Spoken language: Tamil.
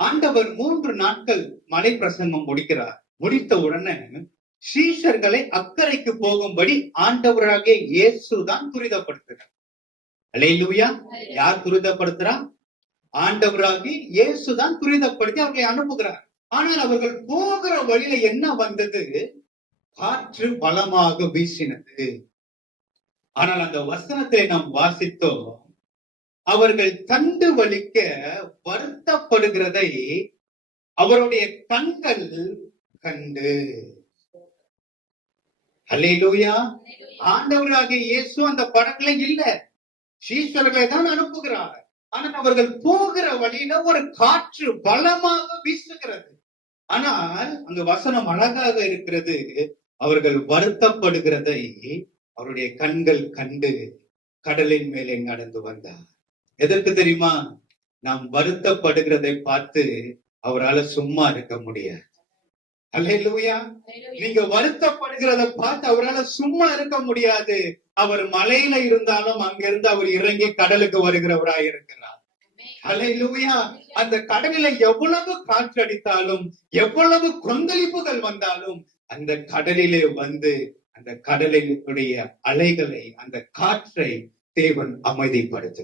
ஆண்டவர் 3 நாட்கள் மலை பிரசங்கம் முடிக்கிறார். முடித்த உடனே சீஷர்களை அக்கறைக்கு போகும்படி ஆண்டவராகிய இயேசுதான் துரிதப்படுத்துகிறார். அல்லேலூயா. யார் துரிதப்படுத்துறா? ஆண்டவராகிய இயேசுதான் துரிதப்படுத்தி அவர்களை அனுப்புகிறார். ஆனால் அவர்கள் போகிற வழியில என்ன வந்தது? காற்று பலமாக வீசினது. ஆனால் அந்த வசனத்தை நாம் வாசித்தோம், அவர்கள் தண்டு வலிக்க வருத்தப்படுகிறதை அவருடைய கண்கள் கண்டு. அல்லேலூயா. ஆண்டவராகிய இயேசு அந்த படங்களை இல்ல, சீஷர்களை தான் அனுப்புகிறார். ஆனால் அவர்கள் போகிற வழியில ஒரு காற்று பலமாக வீசுகிறது. ஆனால் அங்கு வசனம் அழகாக இருக்கிறது, அவர்கள் வருத்தப்படுகிறதை அவருடைய கண்கள் கண்டு கடலின் மேலே நடந்து வந்தார். எதற்கு தெரியுமா? நாம் வருத்தப்படுகிறதை பார்த்து அவரால் சும்மா இருக்க முடியாது. அல்லேலூயா. நீங்க வருத்தப்படுகிறத பார்த்து அவரால் சும்மா இருக்க முடியாது. அவர் மலையில இருந்தாலும் அங்கிருந்து அவர் இறங்கி கடலுக்கு வருகிறவராய் இருக்கிறார். அல்லேலூயா. அந்த கடலில எவ்வளவு காற்றடித்தாலும், எவ்வளவு கொந்தளிப்புகள் வந்தாலும், அந்த கடலிலே வந்து அந்த கடலினுடைய அலைகளை, அந்த காற்றை தேவன் அமைதிப்படுத்து.